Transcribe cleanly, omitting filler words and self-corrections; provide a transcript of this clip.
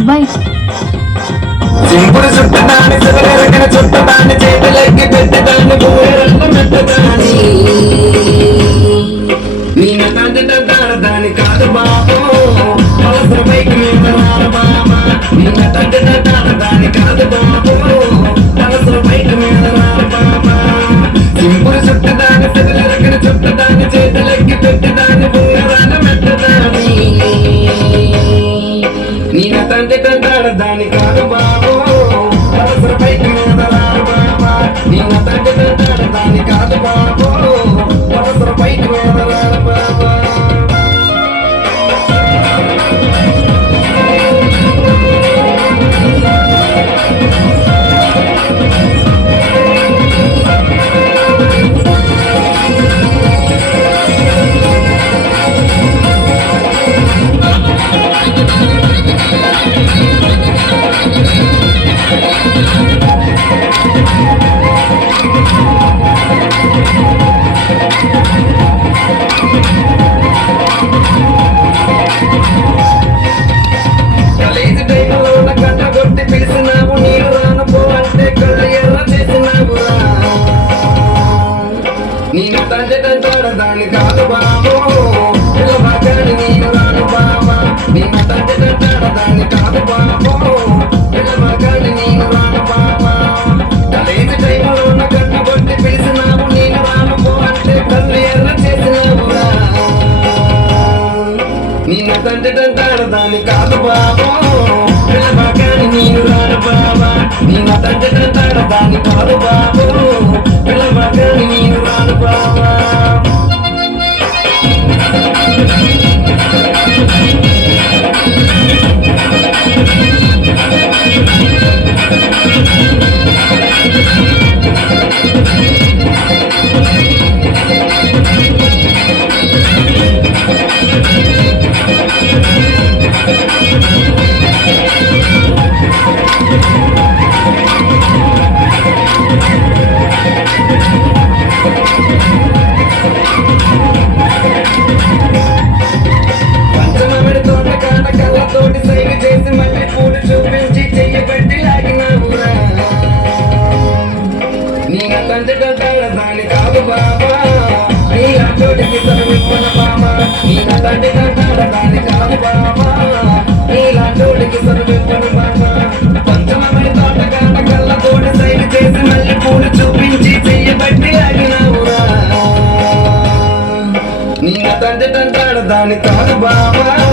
అబ్బాయి సింపుడు చుట్టదాన్ని సిగరెరగిన చుట్టదాన్ని చేతులెక్కి పెట్టదాన్ని బూరెల్ల మెట్టదాన్ని నేను తండ్రి కాదు బాబు అవసర బైక్ మీద రాను బాబా నేను తండ్రి కాదు బాబు అవసర బైక్ మీద రాను బాబా సింపుడు చుట్టదాన్ని సిగరెరగిన చుట్టదాన్ని చేతులెక్కి పెట్టదాన్ని బూరెల్ల మెట్టదాన్ని నేను తండ్రి కాదు బాబు అవసర బైక్ మీద రాను బాబా నేను తండ్రి కాదు బాబు అవసర బైక్ మీద రాను బాబా కాలేజీ టైంలో ఉన్న కట్ట కొట్టి పిలిచినావు నీరు రాను పో అంటే కళ్ళు ఎర్ర చేసినావురా నేను తండ్రి దాన్ని కాదు బాబు పిల్లబాగాని నీరు రాను బాబా నేను తండ్రి దాన్ని కాదు బాబు పిల్లబాగాని నీరు రాను బాబా కాలేజీ టైంలో ఉన్న కట్ట కొట్టి పిలిచినావు నీరు రాను పో అంటే కళ్ళు ఎర్ర చేసినావురా నేను తండ్రి దాన్ని కాదు బాబు పిల్లబాగాని నీరు రాను బాబా నేను తండ్రి దాన్ని కాదు బాబు పిల్లబాగాని నీరు రాను బాబా పంచమామిడి తోట కాట కళ్ళతోటి సైగ చేసి మళ్ళీ పూలు చూపించి చెయ్యబట్టి లాగినావురా నేను తండ్రి దాన్ని కాదు బాబా నీలాంటోటికి సర్విప్పన బాబా నేను తండ్రి దాన్ని కాదు బాబా నీలాంటోటికి సర్విప్పన బాబా పంచమామిడి తోట కాట కళ్ళతోటి సైగ చేసి మళ్ళీ పూలు చూపించి చెయ్యబట్టి లాగినావురా నేను తండ్రి దాన్ని కాదు బాబా